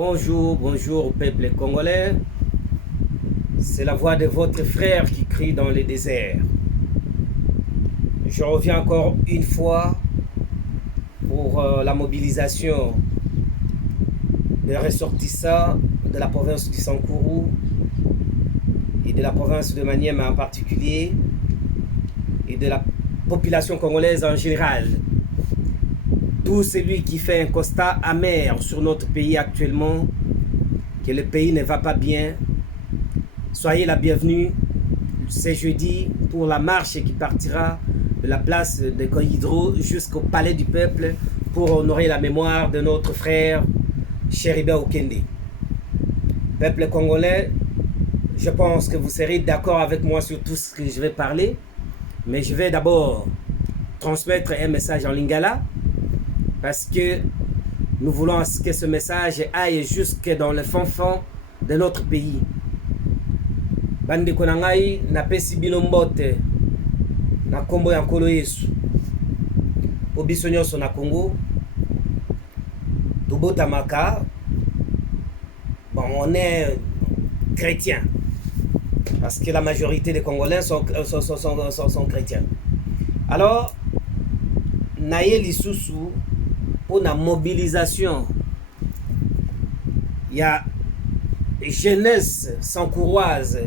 Bonjour, bonjour au peuple congolais. C'est la voix de votre frère qui crie dans le désert. Je reviens encore une fois pour la mobilisation des ressortissants de la province du Sankourou et de la province de Maniema en particulier et de la population congolaise en général. Tout celui qui fait un constat amer sur notre pays actuellement, que le pays ne va pas bien, soyez la bienvenue. C'est jeudi pour la marche qui partira de la place de Koyidro jusqu'au palais du peuple pour honorer la mémoire de notre frère Chéribe Okende. Peuple congolais, je pense que vous serez d'accord avec moi sur tout ce que je vais parler, mais je vais d'abord transmettre un message en lingala parce que nous voulons que ce message aille jusque dans le fond de notre pays. Bande konangai na pesi bino mbote na kombo ya nkolo Yesu. Po biso nyonso na Congo tobotamaka. Bon, on est chrétien parce que la majorité des Congolais sont chrétiens. Alors, naye lisusu pour la mobilisation, il y a jeunesse sankouroise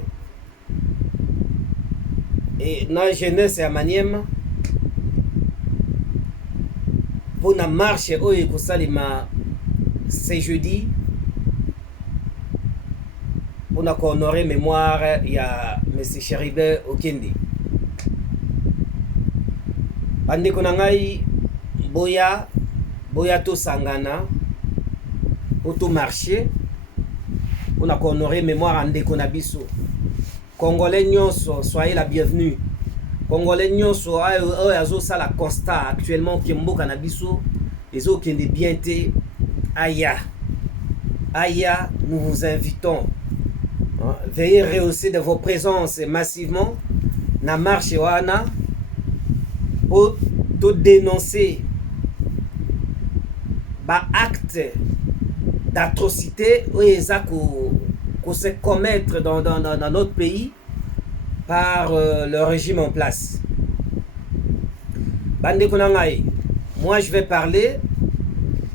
et la jeunesse à Maniema pour la marche oyo kosalima ce jeudi pour honorer mémoire il y a M. Chéribe Okende. Bande konangai boya to sangana pour tout marcher pour honorer mémoire andeko na biso. Congolais nyonso, soyez la bienvenue. Congolais nyonso azo sala constat actuellement que mboka na biso ezo kende bien te aya. Aya, nous vous invitons. Veuillez rehausser de vos présences massivement na marche wana pour tout dénoncer ba acte d'atrocité qu'on se commettre dans notre pays par le régime en place. Bande konangai, moi je vais parler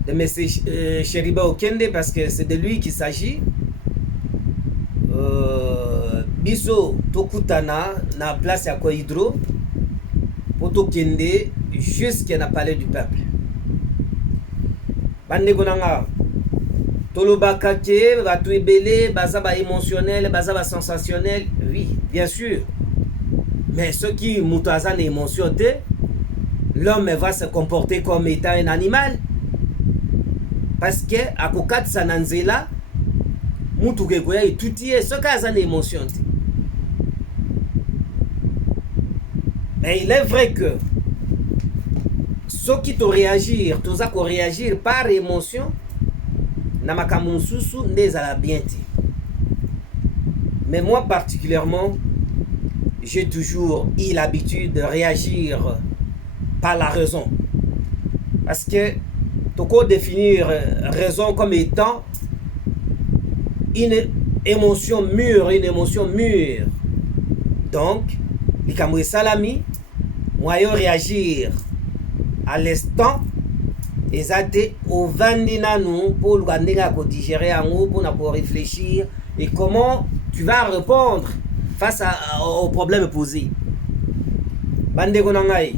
de M. Chéribe Okende parce que c'est de lui qu'il s'agit. Biso tokutana na place ya Koyidro pour tokende jusqu'à na palais du peuple. Bande konanga tolobaka ke batu ebele baza ba émotionnel, baza ba sensationnel, oui, bien sûr. Mais ceux qui mutaza na émotion te, l'homme va se comporter comme étant un animal. Parce que akokatisa na nzela mutu ke koya itutie soka aza na émotion te. Mais il est vrai que ceux qui te réagir, tous à réagir par émotion, na makambo susu ndeza la bien te. Mais moi particulièrement, j'ai toujours eu l'habitude de réagir par la raison. Parce que toko définir raison comme étant une émotion mûre, une émotion mûre. Donc, likamwe salami, moi yo réagir à l'instant ezate au vandina nous pour l'ougandenga ko digérer en haut pour réfléchir et comment tu vas répondre face aux problèmes posés. Bande konangai.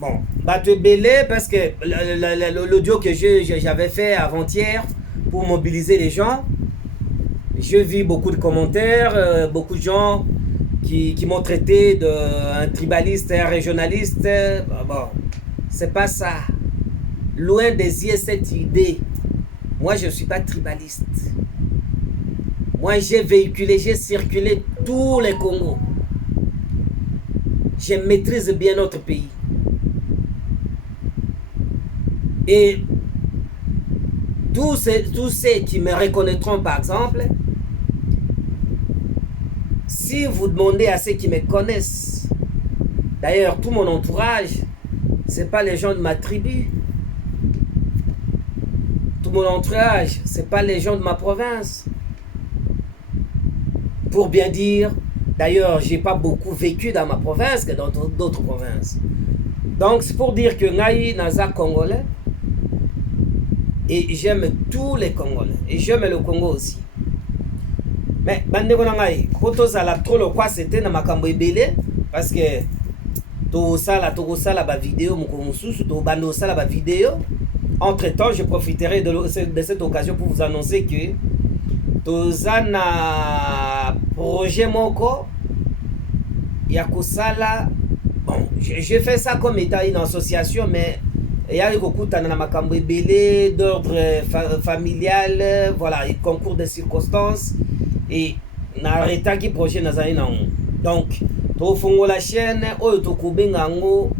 Bon, te belé parce que l'audio que j'avais fait avant-hier pour mobiliser les gens, je vis beaucoup de commentaires, beaucoup de gens qui m'ont traité d'un tribaliste, un régionaliste. Bon, c'est pas ça. Loin des yeux cette idée. Moi, je ne suis pas tribaliste. Moi, j'ai véhiculé, j'ai circulé tous les Congos. Je maîtrise bien notre pays. Et tous ceux qui me reconnaîtront, par exemple, si vous demandez à ceux qui me connaissent, d'ailleurs, tout mon entourage, ce n'est pas les gens de ma tribu. mon entourage, c'est pas les gens de ma province. Pour bien dire, d'ailleurs, j'ai pas beaucoup vécu dans ma province que dans d'autres provinces. Donc, c'est pour dire que Ngaï Naza Congolais, et j'aime tous les Congolais, et j'aime le Congo aussi. Mais, bandeko nangai, photos à la trop le quoi c'était na makambo ebele, parce que tout ça la ba vidéo, tout bando ça la ba vidéo. Entre temps, je profiterai de cette occasion pour vous annoncer que tout ça na projet moko yakosala. Bon, j'ai fait ça comme état une association, mais il y a eu beaucoup de makambo ebele d'ordre familial, voilà, et concours de circonstances. Et na retaki projet nazali na ngo. Donc to fongo la chaîne oyo to kubenga ngo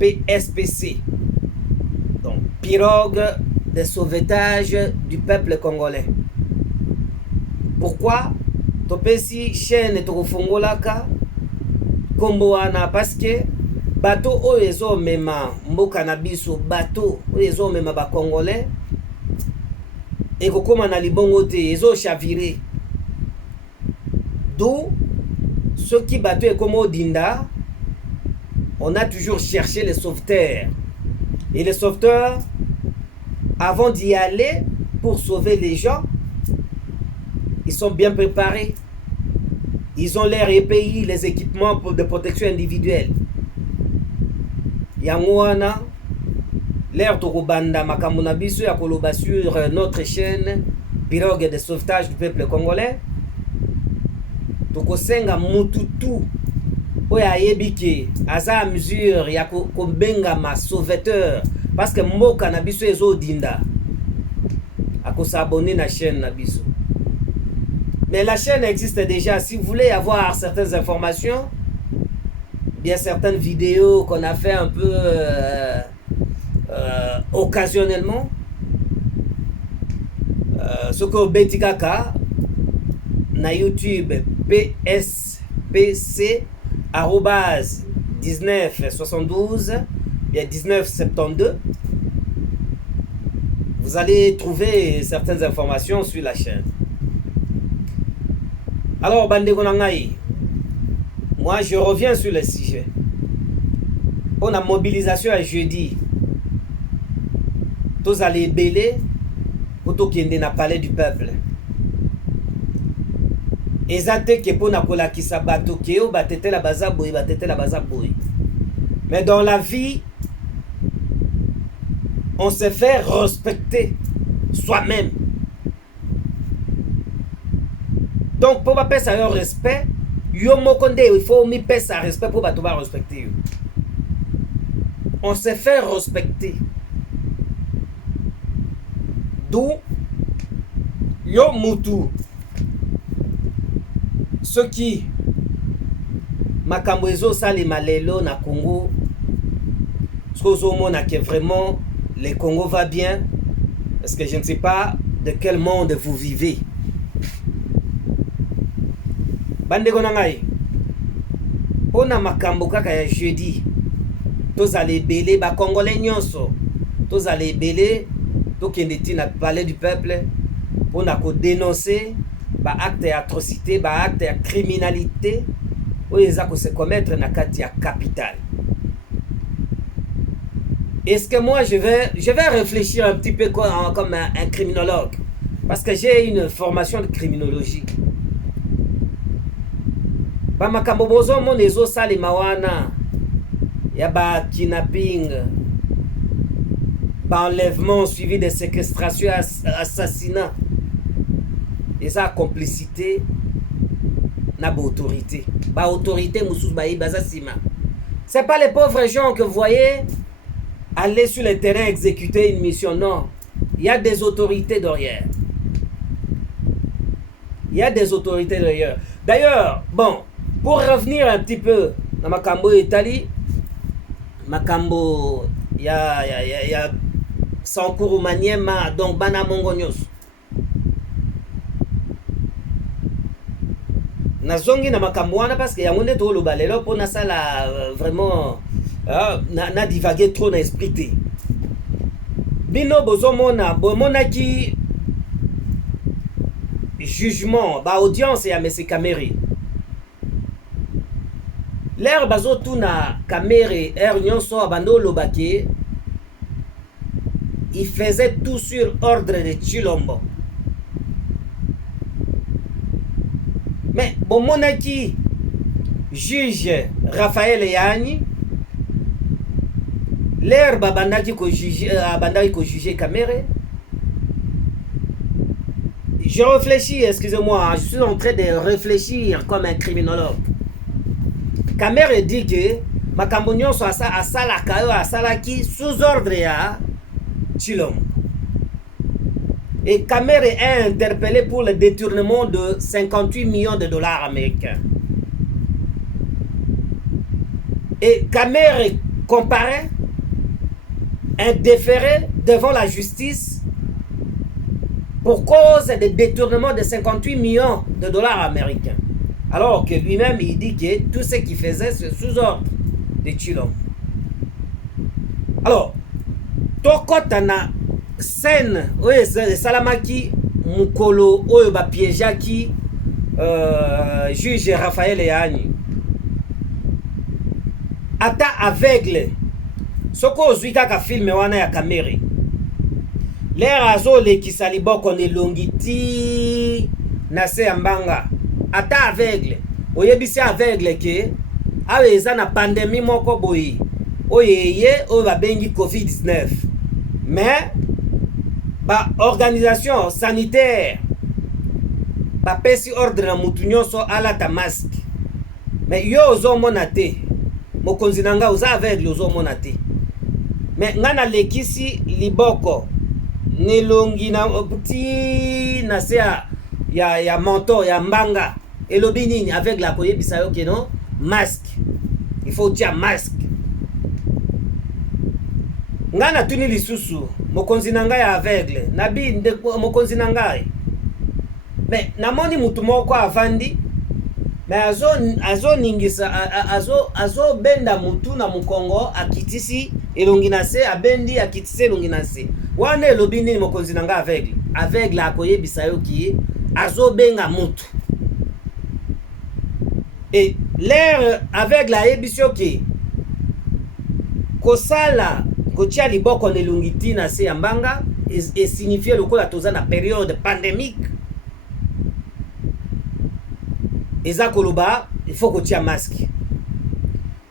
PSPC. Donc pirogue de sauvetage du peuple congolais. Pourquoi to pesi chaîne to fongolaka kombo wana parce que bateau oyo ezo mema mboka na biso, bateau oyo ezo mema ba congolais et kokoma na libongo te ezo chavirer. D'où, ceux qui bateau comme Odinda, on a toujours cherché les sauveteurs. Et les sauveteurs, avant d'y aller pour sauver les gens, ils sont bien préparés. Ils ont l'air épais, les équipements de protection individuelle. Yangouana, l'air Tokobanda, Makamuna Bisu, Yakoloba sur notre chaîne, pirogue de sauvetage du peuple congolais. Tokosenga mututu oya yebike aza mesure ya kobenga ma sauveteur parce que mboka na biso ezo dinda akosabonner na chaîne na biso. Mais la chaîne existe déjà. Si vous voulez avoir certaines informations, bien certaines vidéos qu'on a fait un peu occasionnellement, ce que Betikaka na YouTube PSPC @1972 bien 1972, vous allez trouver certaines informations sur la chaîne. Alors bandeko nangai, moi je reviens sur le sujet. On a mobilisation à jeudi. Tous allez belé pour tout qui na palais du peuple. Ezate ke pona kola kisa bato keo batete la bazaboy batete la bazaboy. Mais dans la vie, on se fait respecter soi-même. Donc pour pas faire ça respect, yo mokonde il faut mi faire ça respect pour bato ba respecter yo. On se fait respecter. D'où yo mutu ceux qui makambo ezo sali malelo na Congo, ce que vraiment le Congo va bien, parce que je ne sais pas de quel monde vous vivez. Bandeko nangai, pona makambo kaka ya jeudi, tozali belé ba congolais nyonso, tozali belé tokende na palais du peuple pona ko dénoncer ba acte d'atrocité, ba acte de criminalité où ils ont se commettre na kati ya capitale. Est-ce que moi je vais réfléchir un petit peu comme un criminologue, parce que j'ai une formation de criminologie. Ba makambo bozo mon ezo sali mawana ya ba kidnapping, ba enlèvement suivi de séquestration, assassinat. Et ça, complicité, n'a pas autorité. Ba autorité, moussous baï, bazasima. C'est pas les pauvres gens que vous voyez aller sur le terrain exécuter une mission. Non. Il y a des autorités derrière. Il y a des autorités derrière. D'ailleurs, bon, pour revenir un petit peu dans Makambo Italie, Makambo, il y a Sankuru Maniema, donc Bana Mongonyos. Nazongi na makamwana parce que yango neto lo balelo pona sala vraiment na divaguer trop na esprit. bino bozomona bomonaki jugement ba audience ya Messe Kamere. L'air bazotuna Kamere nyonso abando lobake, il faisait tout sur ordre de Tshilombo. Mais bon monaki juge Raphaël Yani, l'air babandaki ko juger Kamere. Je réfléchis, excusez-moi, je suis en train de réfléchir comme un criminologue. Kamere dit que makambo nyonso asalaka yo asalaki sous ordre ya Tshilombo. Et Kamere est interpellé pour le détournement de 58 millions de dollars américains. Et Kamere comparaît, indéféré devant la justice pour cause de détournement de 58 millions de dollars américains. Alors que lui-même, il dit que tout ce qu'il faisait, c'est sous ordre de Tshilombo. Alors, tokotana scène oyo salamaki mukolo oyo ba piégeaki juge Raphaël Yani. Ata aveugle soko ozwi kaka filme wana ya Kamere. L'air azo lekisa liboko ne longiti na se ambanga. Ata aveugle oyebisi aveugle ke awe eza na pandémie moko boyi oyeye oyo babengi COVID-19. Mais ba organisation sanitaire ba pesi ordre na mutu nyonso alata masque. Mais yo ozomona te mokonzi nanga oza aveugle ozomona te. Mais ngana lekisi liboko nelongi na petit na se ya manteau ya mbanga elobi nini aveugle akoyebisa yo ke non masque, il faut dire masque. Ngana tuni lisusu mokonzi nanga ya aveugle nabi nde mokonzi nanga. Mais namoni mutu moko avandi mais azo ningisa azo benda mutu na mukongo akitisi elongi na se abendi akitisi elongi na se. Wana elobi nini mokonzi nanga aveugle? Aveugle akoyebisa yo ki azo benga mutu. Et l'air aveugle ayebisi yo ki kosala kotia liboko nelungiti na se yambanga et signifie lokola toza na période pandémique. Eza koloba il faut kotia masque.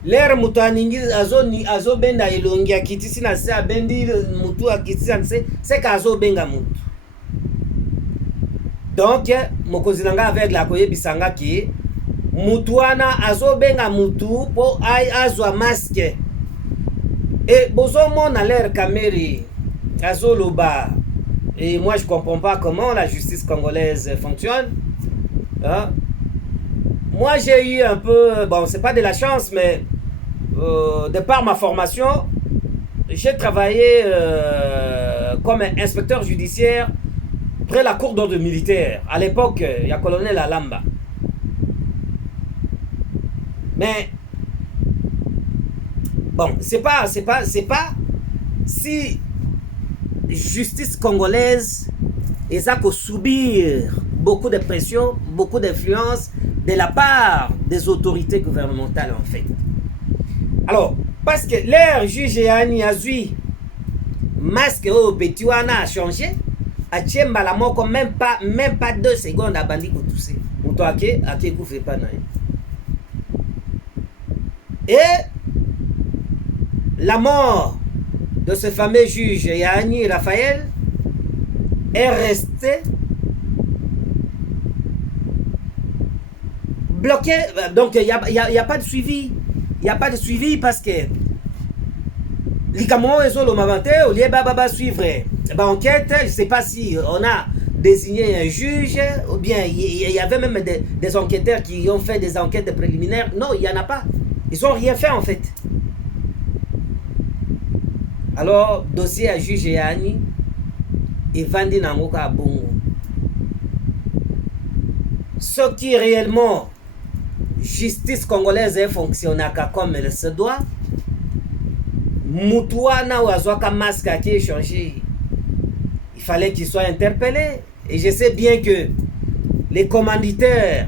L'air mutu aningi azo benda elongi akitisi na se abendi mutu akitisi na se c'est ka azo benga mutu. Donc mokonzi nanga aveugle akoyebisanga ki mutu wana azo benga mutu po azwa masque. Et Bozomon a l'air Kamere Azoloba. Et moi je comprends pas comment la justice congolaise fonctionne. Hein? Moi j'ai eu un peu, bon c'est pas de la chance, mais de par ma formation, j'ai travaillé comme inspecteur judiciaire près la cour d'ordre militaire. À l'époque, il y a colonel Alamba. Mais bon, c'est pas si justice congolaise est à subir beaucoup de pression, beaucoup d'influence de la part des autorités gouvernementales en fait. Alors, parce que leur juge Yani Azui masque au petit wana a changé, a tchemba la mort même pas 2 secondes à bandi ko tousser. Muto ake koufé pas naï. Et la mort de ce fameux juge Yani Raphaël est restée bloquée. Donc il n'y a pas de suivi. Il n'y a pas de suivi parce que les Camerounais ont l'inventé au lieu de suivre l'enquête. Je ne sais pas si on a désigné un juge ou bien il y avait même des enquêteurs qui ont fait des enquêtes préliminaires. Non, il n'y en a pas. Ils n'ont rien fait en fait. Alors, dossier à juge Yani et Vandi Namoka à Bongo. Ce qui réellement justice congolaise fonctionne comme elle se doit. Mutuana ou azwaka masque qui est changé fallait qu'il soit interpellé. Et je sais bien que les commanditaires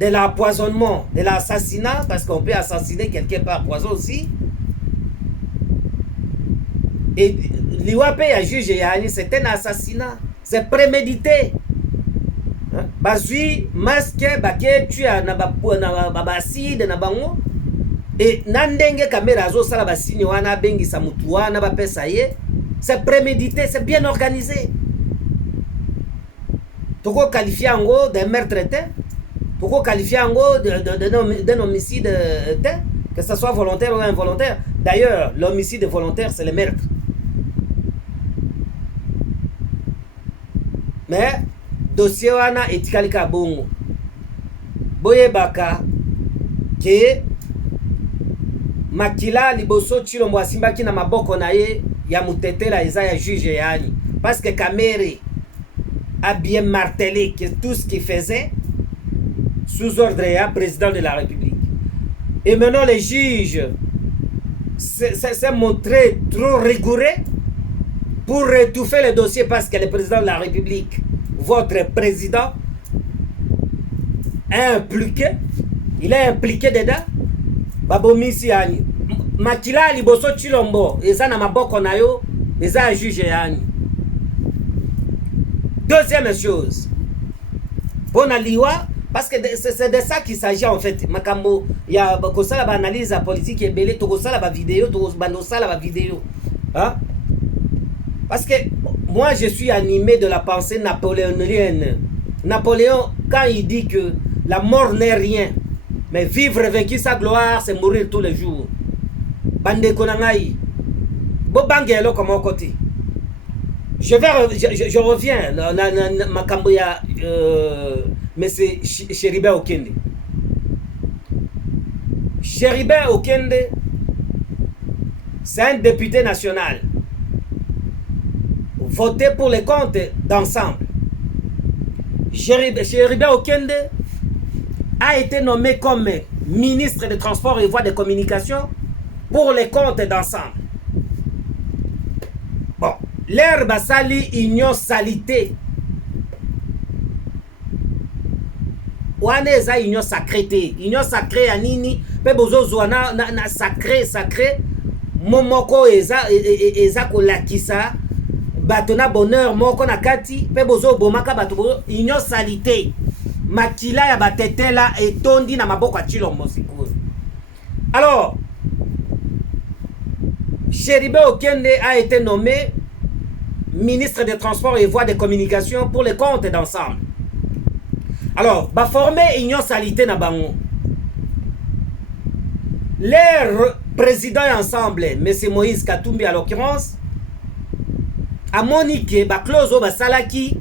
de l'empoisonnement, de l'assassinat, parce qu'on peut assassiner quelqu'un par poison aussi, et l'IWAP a jugé, c'est un assassinat, c'est prémédité. Bazui, masque, baké, tu as acide, et nandenge kamera zo sala basini wana bengi sa mutu wana ba pesa ye, c'est prémédité, c'est bien organisé. Toko qualifier ngo d'un meurtre, toko qualifier ngo d'un homicide, que ce soit volontaire ou involontaire. D'ailleurs, l'homicide volontaire, c'est le meurtre. Mais dossier wana etikali ka bongo. Boye baka ke makila liboso Tshilombo asimbaki na maboko na ye ya mutetela eza ya juge yani. Parce que Kamere a bien martelé que tout ce qu'il faisait sous ordre à président de la République. Et maintenant les juges s'est montré trop rigoureux pour étouffer le dossier parce que le président de la République, votre président, est impliqué. Il est impliqué dedans. Babomisi yani. Makila liboso Tshilombo, eza na maboko na yo, eza juge yani. Deuxième chose, bon aliwa, parce que c'est de ça qu'il s'agit en fait. Makambo, il y a kosala ba analyse politique et belé, to kosala ba vidéo, to bandosala ba vidéo. Hein? Parce que moi je suis animé de la pensée napoléonienne. Napoléon, quand il dit que la mort n'est rien, mais vivre vaincu sa gloire, c'est mourir tous les jours. Bande konangai, bo bangelo comme au côté. Je reviens ma Kamboya, mais c'est Chéribe Okende. Chéribe Okende, c'est un député national voté pour les comptes d'ensemble. Chéribe Okende a été nommé comme ministre des Transports et Voies de Communication pour les comptes d'ensemble. Bon. L'air basali union salité. Wane eza union sacrée. Union sacrée ya nini? Pe bozo zwana na sacré. Momoko eza kolakisa. Batona bonheur moko na kati. Pe bozo bomaka bato bozo. Union salité. Makila ya batetela etondi na maboko ya Tshilombo sikoyo. Alors, Chéribe Okende a été nommé ministre des Transports et Voies de Communication pour les comptes d'ensemble. Alors, va former union salité na bango. Leur président ensemble, M. Moïse Katumbi à l'occurrence, a moniqué ba clause ba salaki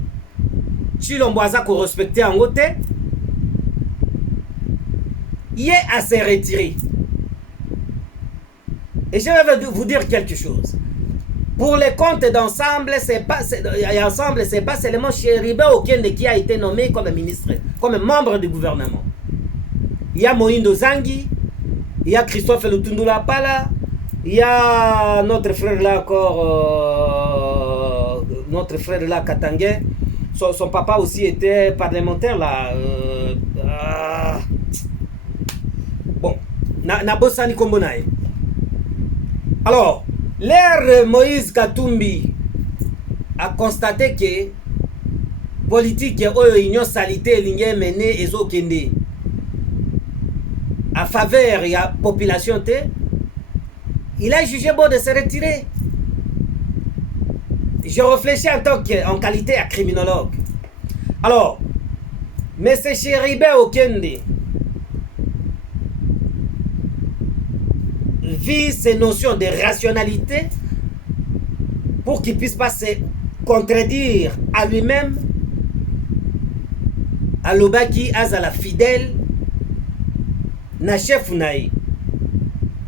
Tshilombo aza ko respecter en côté. Il est à se retirer. Et je vais vous dire quelque chose. Pour les comptes d'ensemble, c'est pas seulement Chéribe Okende qui a été nommé comme ministre, comme membre du gouvernement. Il y a Mohindo Zangi, il y a Christophe Lutundula Pala, il y a notre frère là encore, notre frère là Katangé. Son papa aussi était parlementaire là. Bon, Nabosani Kombonaye. Alors, l'ère Moïse Katumbi a constaté que politique union salité ligne menée et okende à faveur de la population, il a jugé bon de se retirer. Je réfléchis en qualité de criminologue. Alors, M. Chéribe Okende vit ces notions de rationalité pour qu'il puisse pas se contredire à lui-même, à l'obaki azala fidèle na chef naï,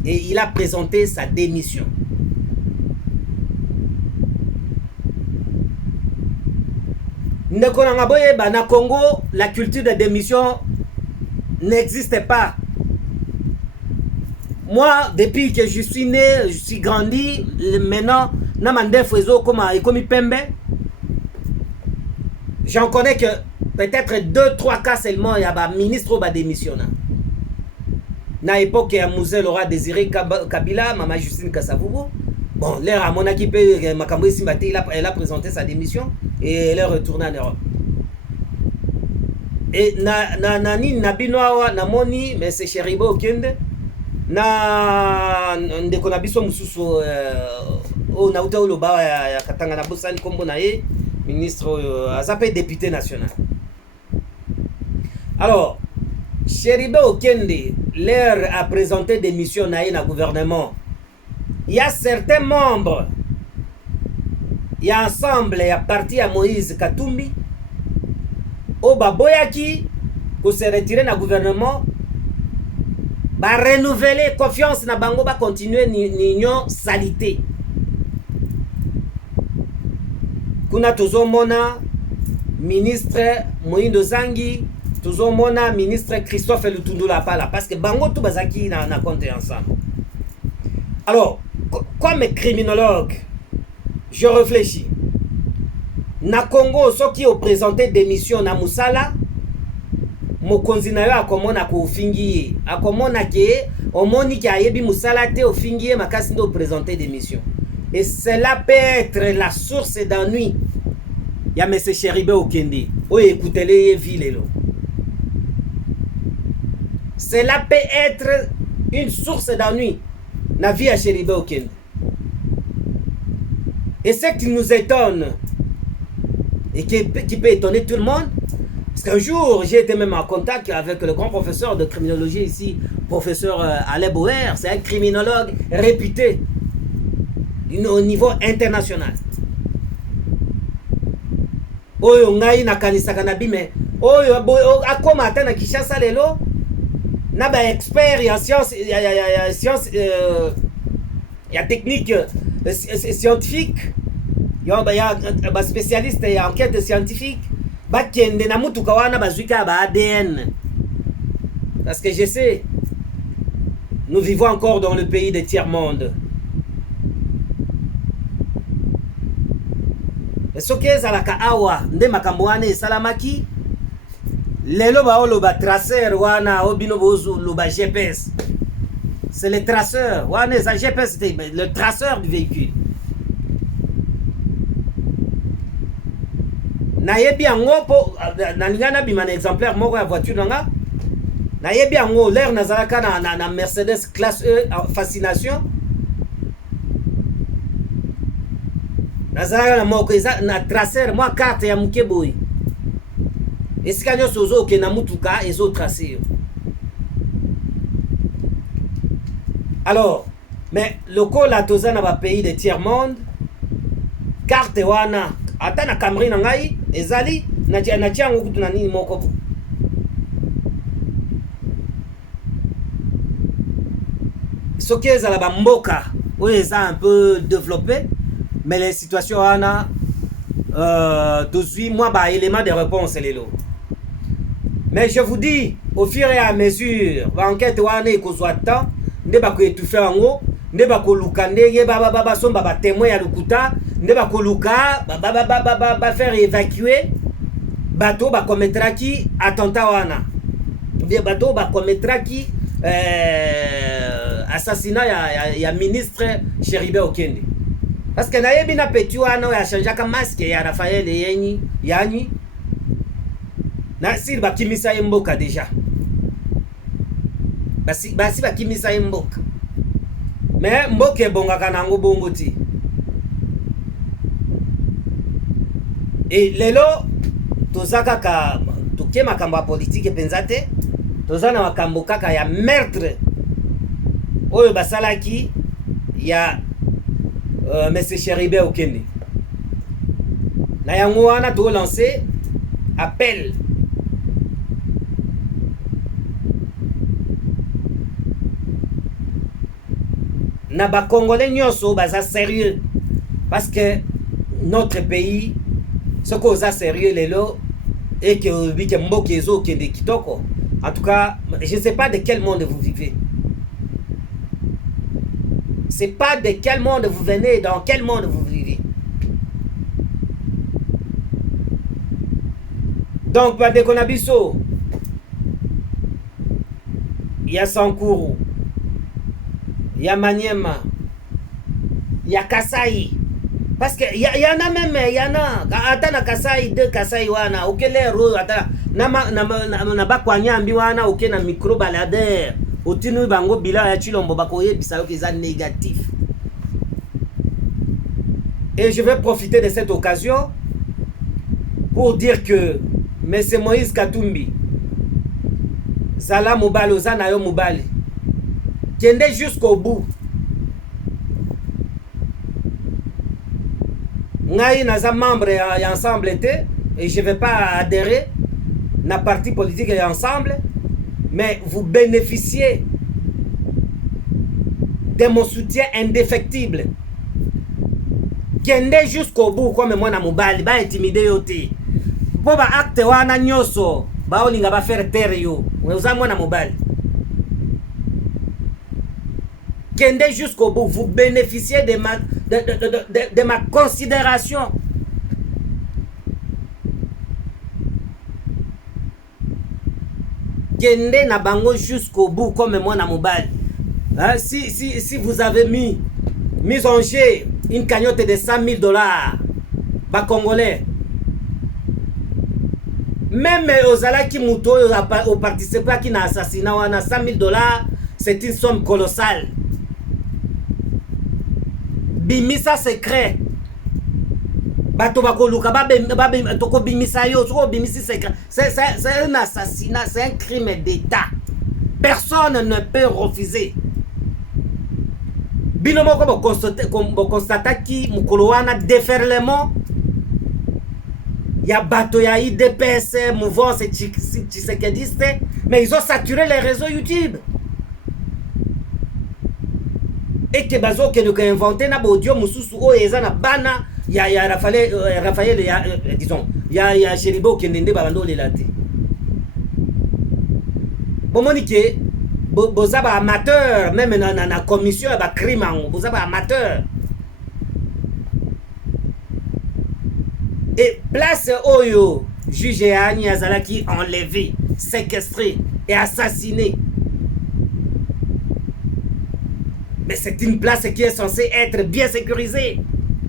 et il a présenté sa démission. Na Congo, la culture de démission n'existe pas. Moi, depuis que je suis né, je suis grandi, maintenant, na mandefo ezo koma ekomi pembe. J'en connais que peut-être 2-3 cas seulement il y a ba ministre ba démissionnant. Na époque ya Mouzel Laurent Désiré Kabila, Mama Justine Kassavubu. Bon, l'air à Monaki pe Makambo Simbate, elle a présenté sa démission et elle est retournée en Europe. Et na binoa na moni mais c'est Cheribe Okende na ndeko na biso mususu o na uta oloba ya Katanga na Bosani kombo na ye ministre azape député national. Alors Cheribe Okende l'air a présenté des missions na ye na gouvernement. Il y a certains membres, il y a ensemble, il y a parti à Moïse Katumbi au Baboyaki pour se retirer dans le gouvernement, va renouveler confiance na bango, va continuer l'union salité. Kuna tozo mona ministre Moïndo Zangi, tozo mona ministre Christophe Lutundula Pala, parce que bango tout bazaki na compte ensemble. Alors, comme criminologue, je réfléchis. Na Congo, ceux qui ont présenté des missions na Moussala, mokonzi na yo akomona ko fingiye, akomona ke omoni ki ayebi Moussala te ofingiye makasi ndo présenter des missions. Et cela peut être la source d'ennui. Ya monsieur Cheribe Okende. Oye écoutez-le vilelo. Cela peut être une source d'ennui na vie à Cheribe Okende. Et ce qui nous étonne et qui peut étonner tout le monde, parce qu'un jour j'ai été même en contact avec le grand professeur de criminologie ici, professeur Alain Boer, c'est un criminologue réputé au niveau international. Oyo ngai na kanisa kanabi me oyo akoma ata na Kinshasa lelo na ba expert en science ya technique scientifique. Il y a un spécialiste en enquête scientifique. Bakende na mutuka wana bazuka ba ADN. Parce que je sais, nous vivons encore dans le pays des tiers-monde. Ce qui est à la Kaawa, nde makambo wana esalamaki. Lelo ba oloba traceur wana obino bozu loba GPS. C'est le traceur. Wana za GPS, le traceur du véhicule. Nayebi yango po nalingana bima na exemplaire moko ya voiture nanga. Nayebi yango l'air nazalaka na Mercedes classe E fascination. Nazalaka na moko na tracer moi carte ya mukeboy. Esika nyoso zo ke na mutuka ezo tracer. Alors, mais le la tozana ba pays de tiers monde carte wana ata na Camry na ngai ezali na tiango kutu na nini moko. Ce qui est à la mboka où ils ont un peu développé, mais les situations wana moi ba élément de réponse les lots. Mais je vous dis au fur et à mesure enquête wana ekozwa temps nde ba ko étouffer ango nde ba ko luka ndenge baba somba ba témoin ya lukuta nde ba ko luka ba faire évacuer bateau ba commettra qui attentat wana bien bateau ba commettra qui assassinat ya ministre Cheribe Okende. Parce que nayebi na petit wana ya changeaka masque ya Raphaël yani na sir ba kimisa mboka déjà basi ba kimisa mboka mais mboka ebongaka nango bongo ti. Et lelo tozaka ka toke makambo ya politique penzate tozana makambo kaka ya meurtre oyo basalaki ya monsieur Cheribe Okende. Na yango wana to lancer appel na ba congolais nyonso baza sérieux parce que notre pays ce qu'on a sérieux lelo et que mboka ezo kende kitoko. En tout cas, je ne sais pas de quel monde vous vivez. C'est pas de quel monde vous venez, dans quel monde vous vivez. Donc, bandeko na biso, il y a Sankuru, il y a Maniema, il y a Kasai. Parce que y en a même, il y en a. Atana Kasai, deux Kasai wana, ok les ro, atana. Na bakwanya ambi wana, ok na micro baladeur. Otinu bango bila ya chilombo bakoye bisayo keza négatif. Et je vais profiter de cette occasion pour dire que M. Moïse Katumbi, Zala Mobali, Zanayo Mobali, kende jusqu'au bout. Ngai naza membre ya ensemble été et je ne vais pas adhérer na parti politique et ensemble, mais vous bénéficiez de mon soutien indéfectible. Kende jusqu'au bout comme moi na Mobali, ba intimider yote. Po ba acte wana nyoso, ba olinga ba faire taire yo. Weza moi na Mobali. Kende jusqu'au bout, vous bénéficiez de ma considération. Kende na bango jusqu'au bout comme moi na Mobali. Hein? Si vous avez mis en jeu une cagnotte de 100 000 $, bah congolais. Même aux alaki muto au participant qui n'a assassiné 100 000 $, c'est une somme colossale. Bimisa secret. Bato bakoluka toko bimisa yo, toko bimisi secret. C'est un assassinat, c'est un crime d'État. Personne ne peut refuser. Binomo ko constata ki mukolo wana déferlement. Ya bato ya IDPS, mouvance tshisekediste, mais ils ont saturé les réseaux YouTube. Et que bazo que nous inventé na audio mususu o eza na bana ya Raphaël ya disons ya Cheribo kendende babando lelati. Bomonique bozaba amateur même na commission ba crime bozaba amateur. Et place oyo juge Ani Azalaki enlevé, séquestré et assassiné. Mais c'est une place qui est censée être bien sécurisée.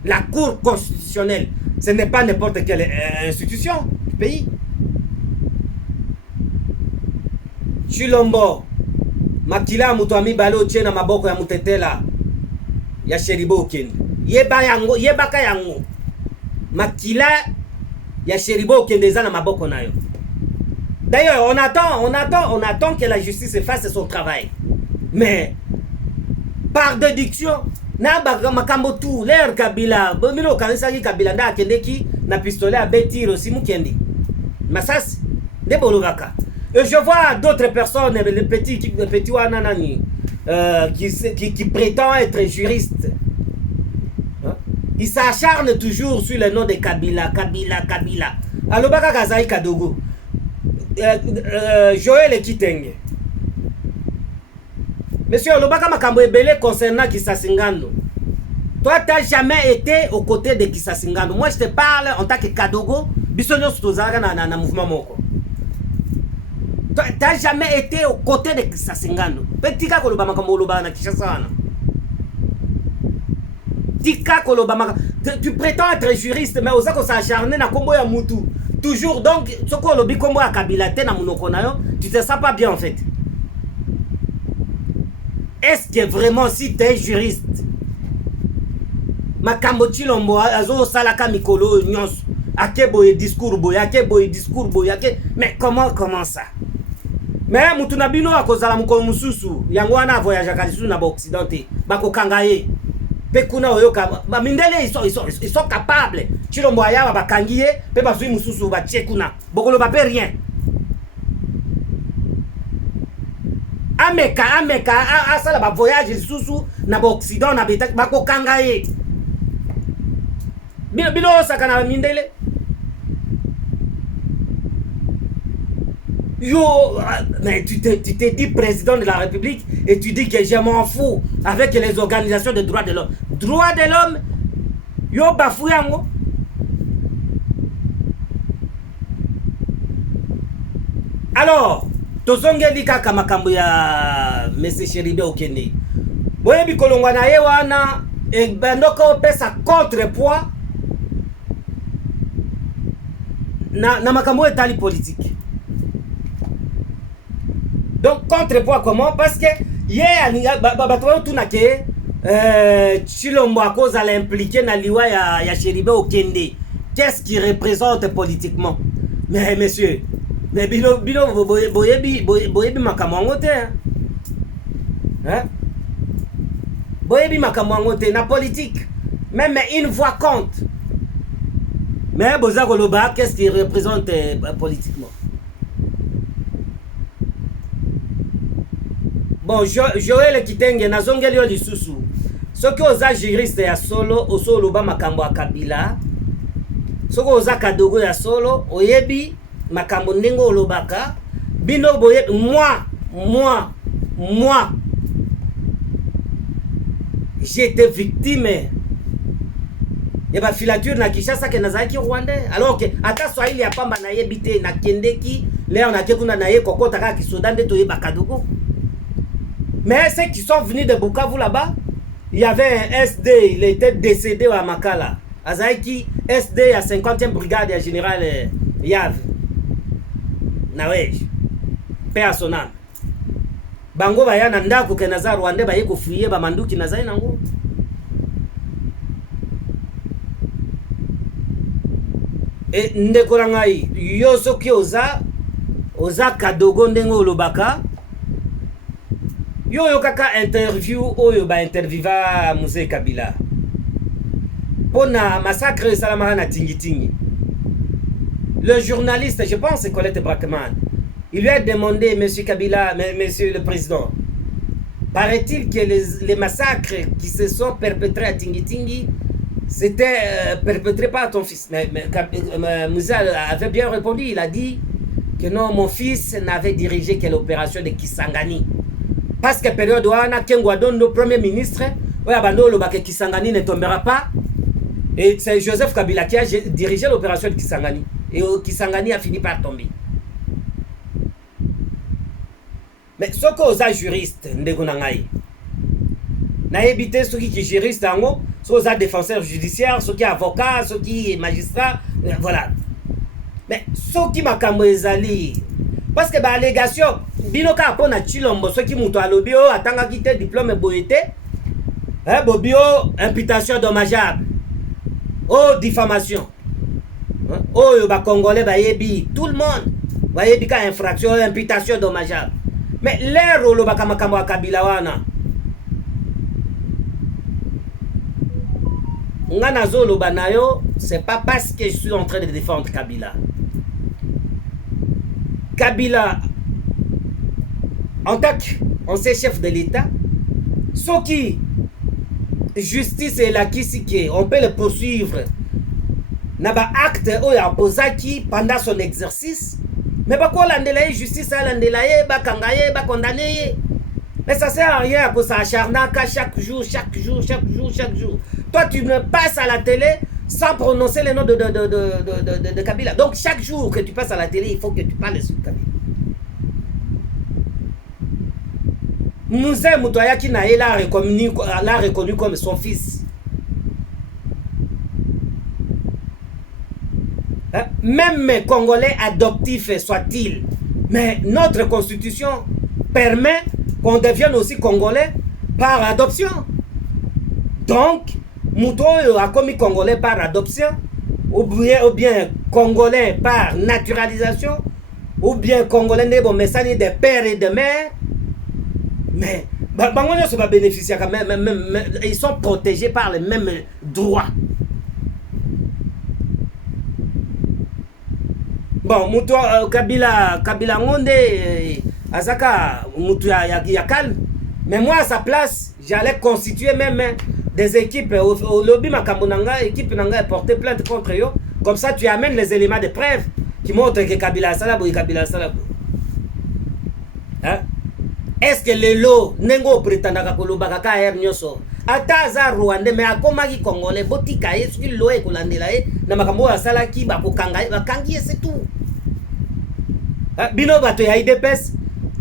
La Cour constitutionnelle, ce n'est pas n'importe quelle institution du pays. Chilombo, Makila Mutuami Balo Tchena Maboko ya Mutetela, ya Cheribo Ken. Yebaka yango. Makila ya Cheribo Ken des na Maboko nayo. D'ailleurs, on attend que la justice fasse son travail. Mais par déduction, na makambo tout l'air Kabila, bomino kanisa ki Kabila nda kendeki na pistolet à betiro si mukendi. Masas de bolobaka. Et je vois d'autres personnes, les petits wananani, qui prétendent être juristes. Hein? Ils s'acharnent toujours sur le nom de Kabila. Alobaka Kazai Kadogo. Joël Kitenge. Monsieur Alobaka Makambo Ebele concernant Kisasingando. Toi, tu n'as jamais été aux côtés de Kisasingando. Moi, je te parle en tant que Kadogo. Bisonyo Sutozara na mouvement Moko. Tu n'as jamais été aux côtés de Kisasingando. Petit cas Koloba Makambo Loba na Kishasana. Tika Koloba Makambo. Tu prétends être juriste, mais aux accords s'acharner na Kombo ya Mutu. Toujours, donc, ce qu'on lobby Kombo ya Kabila te na Munoko na yo, tu te sens pas bien en fait. Est-ce que vraiment si tu es juriste, Makambo Chilombo azo salaka mikolo nyos, akebo e discours boy, mais comment ça? Mais mutunabino akozala mukolo mususu, yango wana voyage kalisu na ba occidenté, bako kangaye. Pekuna oyoka, ba mindele ils sont capables. Chilombo aya ba kangiye, pe ba zui mususu ba tchekuna. Bokolo ba pe rien. Ameka asala ba voyage susu na ba occident na bako kangaye. Bilo sakana mindele. Yo, mais tu t'es dit président de la République et tu dis que je m'en fous avec les organisations de droits de l'homme. Droits de l'homme, yo bafouyango. Alors, tozongeli kaka makambo ya Mese Cheribe Okende. Boyebi kolongwa na ye wana e bandoko opesa contrepoids na makambo etali politique. Donc contrepoids comment? Parce que hier bato tuna ke Tshilombo à cause à l'impliquer na liwa ya Cheribe Okende. Qu'est-ce qu'il représente politiquement? Mais monsieur, mais bino boyebi makambo te hein? Boyebi makambo te na politique. Même une voix compte. Mais boza koloba qu'est-ce qu'il représente politiquement? Bon, Joël Kitenge nazongeli yo lisusu. Soki oza juriste ya solo osoloba makambo ya Kabila. Soki oza kadogo ya solo oyebi makambo ndenge olobaka. Bino boye moi j'étais victime ya ba filature na Kinshasa ke nazaki Rwandais. Alors que ata Swahili ya pamba na yebite na kendeki leo na kekuna na ye kokota kaka kisoda nde toyeba kadogo. Mais ceux qui sont venus de Bukavu là-bas, il y avait un SD, il était décédé à Makala. Azaiki SD à 50e brigade à général Yav. Nawej. Paix à son âme. Bango baya na ndako ke naza Rwanda baye ko fuye ba manduki nazai nango. Et ndeko rangai yo soki oza kadogo ndengo olobaka. Yo kaka interview oyo ba interviewa Mzee Kabila. Pona massacre salamara na tingi. Le journaliste, je pense, c'est Colette Brackman. Il lui a demandé, Monsieur Kabila, Monsieur le Président, paraît-il que les massacres qui se sont perpétrés à Tingi, c'était perpétré par ton fils. Mais Moussa avait bien répondu, il a dit que non, mon fils n'avait dirigé que l'opération de Kisangani. Parce que période où on a Kengwadon, le premier ministre, Kisangani ne tombera pas. Et c'est Joseph Kabila qui a dirigé l'opération de Kisangani. Et Kisangani a fini par tomber. Mais ce que les juristes, ceux qui juristes, ceux qui défenseurs judiciaires, ceux qui avocats, ceux qui magistrats, voilà. Mais ceux qui m'ont ezali, parce que l'allégation, binoka pona Tshilombo, ceux qui m'ont alobio, attanga quitté diplôme boyete, bobio, imputation dommageable, oh diffamation, oh ba congolais ba yebi, tout le monde, ba yebi ka infraction, imputation dommageable. Mais l'air au loba kamakambo a Kabila wana. Ngana zo loba nayo, c'est pas parce que je suis en train de défendre Kabila. Kabila, en tant qu'ancien chef de l'État, ce qui justice et la kisike, on peut le poursuivre. Naba acte oya posaki pendant son exercice. Mais pourquoi l'andelaye justice l'andelaye ba kangaye ba condamné? Mais ça sert à rien pour s'acharner chaque jour. Toi tu me passes à la télé sans prononcer le nom de Kabila. Donc chaque jour que tu passes à la télé, il faut que tu parles sur Kabila. Mzee Mutoyaki Naye l'a reconnu comme son fils. Même Congolais adoptifs soit-il, mais notre constitution permet qu'on devienne aussi Congolais par adoption. Donc, Mouto a commis Congolais par adoption, ou bien Congolais par naturalisation, ou bien Congolais nebo messani de père et de mère. Mais Bangonio se va bénéficier quand même, ils sont protégés par les mêmes droits. Bon, Moutou Kabila Ngonde, Azaka, Moutou ya calme. Mais moi, à sa place, j'allais constituer même des équipes. Au lobby Makambonanga, équipe Nanga est portée plainte contre eux. Comme ça, tu amènes les éléments de preuve qui montrent que Kabila Salabo et Kabila Salabo. hein? Est-ce que les lots nengo prétendaka kolobaka ka air nyoso ata za Rwanda mais akomaki congolais botika ye soki lo ekolandela ye na makambo asalaki bakokanga bakangi c'est tout. Bino bato ya IDPS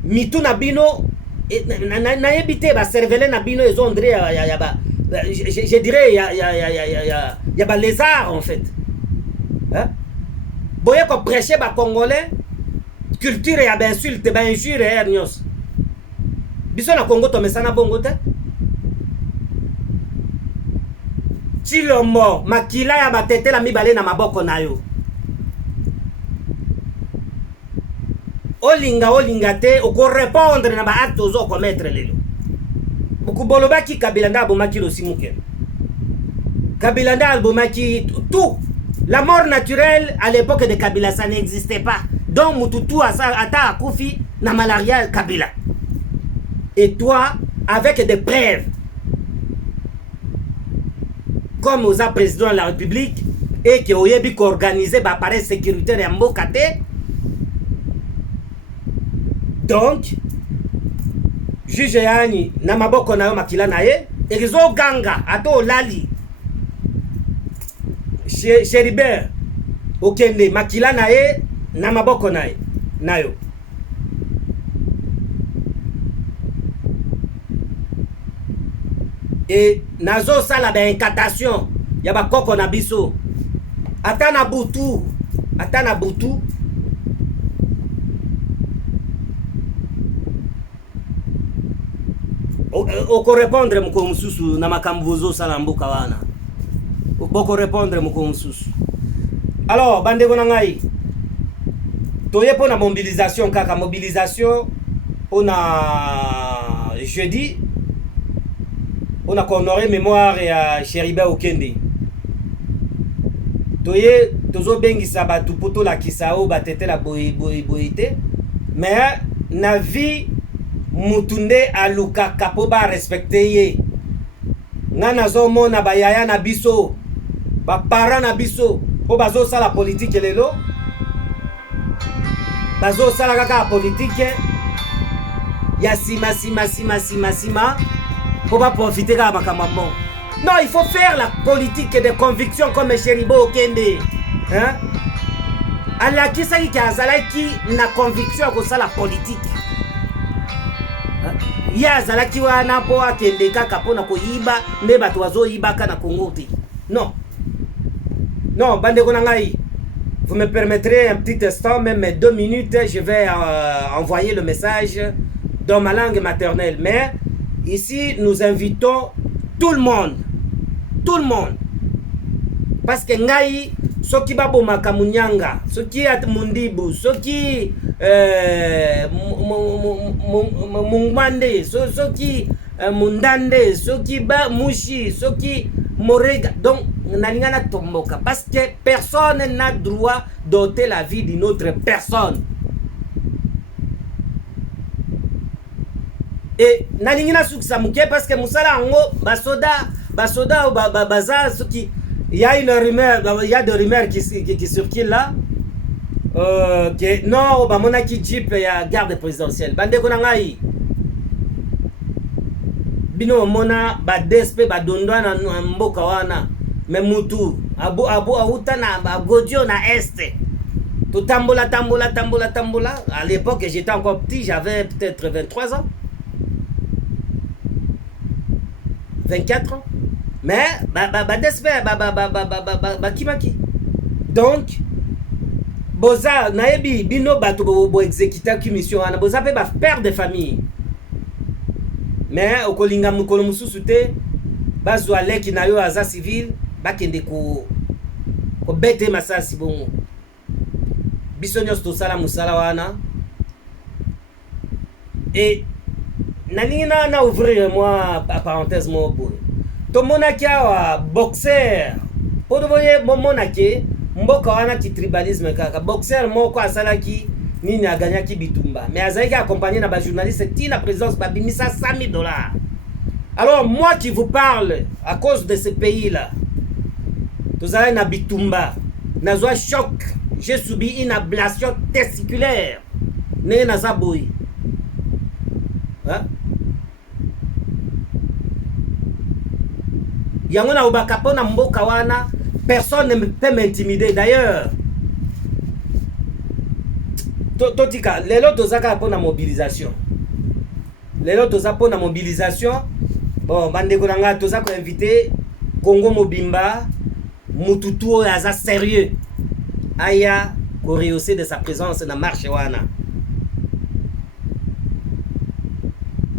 mitu na bino na yebite ba cervelle na bino ezo André ya ba je dirais ya ba lézard en fait. Hein? Boye ko prêcher ba congolais culture ya ba insulte ba injure ya nyos. Biso na Congo to mesana bongo te. Chilomo makila ya batete la mibale na maboko na yo. Olinga te oko répondre na ba acte ozo commettre lelo. Bukubolobaki Kabila nda bomaki lo simuke. Kabila nda bomaki tout. La mort naturelle à l'époque de Kabila ça n'existait pas. Donc mututu asa ata akufi na malaria Kabila. Et toi avec des preuves comme aux président de la République et que oyebi ko organiser ba appareil sécuritaire ya mboka te. Donc juge yani na maboko na yo makila na ye ezo ganga ato lali Sheribert okende makila na ye na maboko na ye nayo. Et nazo sala ba incantation ya ba koko na biso ata na butu oko répondre mko mususu na makambuzo sala mboka wana boko répondre mko mususu. Alors bandeko na ngai toye pona mobilisation kaka mobilisation on a jeudi on a honoré mémoire ya Sheribert Okende. Toye tozo bengisa batu poto la kisao batete la boyete mais na vie mutunde aluka kapo ba respecter ye. Ngana zo mona bayaya na biso ba para na biso po bazo sala politique lelo bazo sala kaka politique ya sima pour pas profiter de makamambo. Non, il faut faire la politique de conviction comme Sheribert Okende. Hein? ala kisaki ki azalaki na conviction ko sala politique. Ya azalaki wana po akende kaka pona ko yiba nde bato wazo yibaka na Congo te. Non. Non, bande ko ngai. Vous me permettrez un petit instant, même 2 minutes, je vais envoyer le message dans ma langue maternelle. Mais ici, nous invitons tout le monde. Tout le monde. Parce que ngai, ceux qui babo makamunyanga, ceux qui at mundibu, ceux qui mungmande, ceux qui mundande, ceux qui ba mushi, ceux qui morega. Donc, nalingana tomboka. Parce que personne n'a droit d'ôter la vie d'une autre personne. Et nalingina suksamuke parce que musala ango basoda ou baza ceux qui il y a une rumeur, il y a des rumeurs qui circulent là que non ba monaki jeep ya garde présidentielle bande ko ngai bino mona ba DSP ba dondwa na mboka wana mais mutu abu auta na godio na este tout tambola à l'époque j'étais encore petit, j'avais peut-être 23 ans 24 ans. Mais kimaki. Donc boza naebi bino bato bo exécuter ki mission ana boza pe ba père de famille. Mais okolinga mukolo mususu te bazwa leki na yo aza civil bakende ko bete masasi bongo. Biso nyos to sala musala wana. Et nalina na ouvrir moi parenthèse mo boy. To monaki awa boxer podo boye monaki mboka wana ki tribalisme kaka boxer moko asalaki nini aganyaki bitumba mais azalaki accompagné na ba journaliste ti la présidence babimisa $100,000. Alors moi qui vous parle à cause de ce pays là tozala na bitumba nazwa choc, j'ai subi une ablation testiculaire ne naza boy Hein? Yango na ubaka pona mboka wana, personne ne peut m'intimider. D'ailleurs, totika lelo tozaka pona mobilisation. Lelo toza pona mobilisation. Bon, bandeko nanga toza ko inviter Congo Mobimba, mututu oyo aza sérieux. Aya ko rehausser de sa présence na marche wana.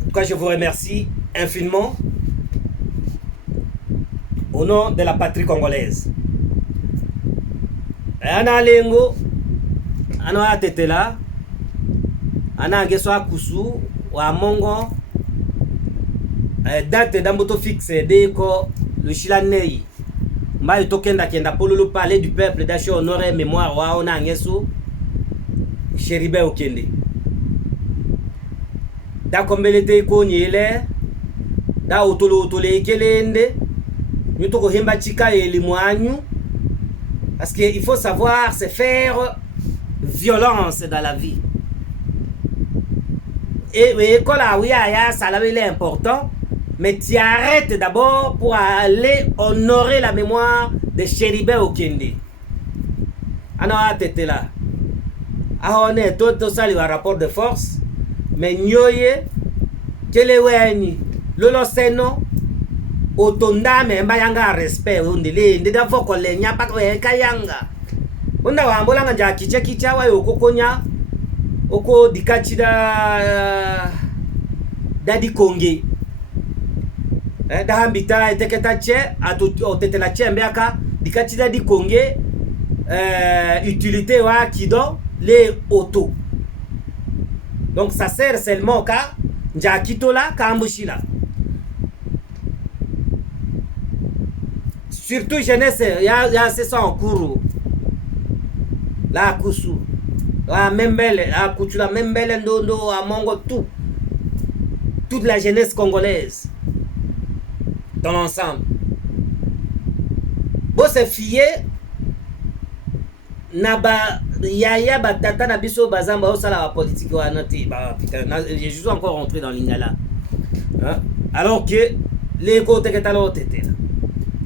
En tout cas, je vous remercie infiniment au nom de la patrie congolaise. Ana lengo, ana atetela, ana ngeso akusu wa mongo, date d'amboto fixe deko le chilanei. Mbaye tokenda kenda pololo palais du peuple d'acho honorer mémoire wa ona ngeso Chéribert Okende. Da kombelete ko nyele, da otolo ekelende. Nous toko hemba chika elimwanyu. Parce qu'il faut savoir se faire violence dans la vie. Et quand la ouïa, ça est important. Mais tu arrêtes d'abord pour aller honorer la mémoire de Chéribert Okende. Alors, tu étais là. Ah, on est tout ça, le rapport de force. Mais nyoye, quel est le seno, otonda me mbayanga respect, ondele, ndeda foko le nyapa kwe kayanga. Onda wambola nga kicha wa okokonya, oko dikachi dadi konge. Da hambita eteketa che, otetela che mbeaka, dikachi dadi konge, utilité wa kido, les autos. Donc ça sert seulement ka njakitola kambushila. Surtout jeunesse, il y a c'est ça en cours. La kusu, la membele, la kuchula membele ndondo a mongo tout. Toute la jeunesse congolaise dans l'ensemble. Bon c'est fier naba yaya batata na biso bazamba osala la politique wana te ba putain je suis encore rentré dans l'ingala, hein? Alors que les côtés que t'as l'autre tête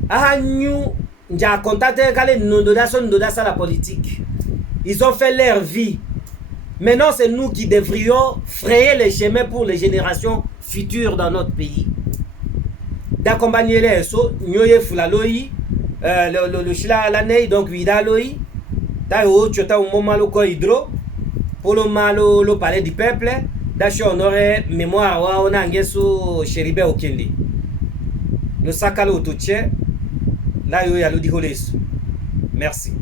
ah nous nja contacté kale ndoda ça la politique, ils ont fait leur vie. Maintenant c'est nous qui devrions frayer les chemins pour les générations futures dans notre pays, d'accompagner les so nyoye fulaloi le chila l'année donc vidaloi tayo chota umomalo ko hydro polo malo lo palais du peuple d'acho honorer mémoire wa ona ngeso Chéribert Okende le sakalo toche la yo ya lo di holeso. Merci.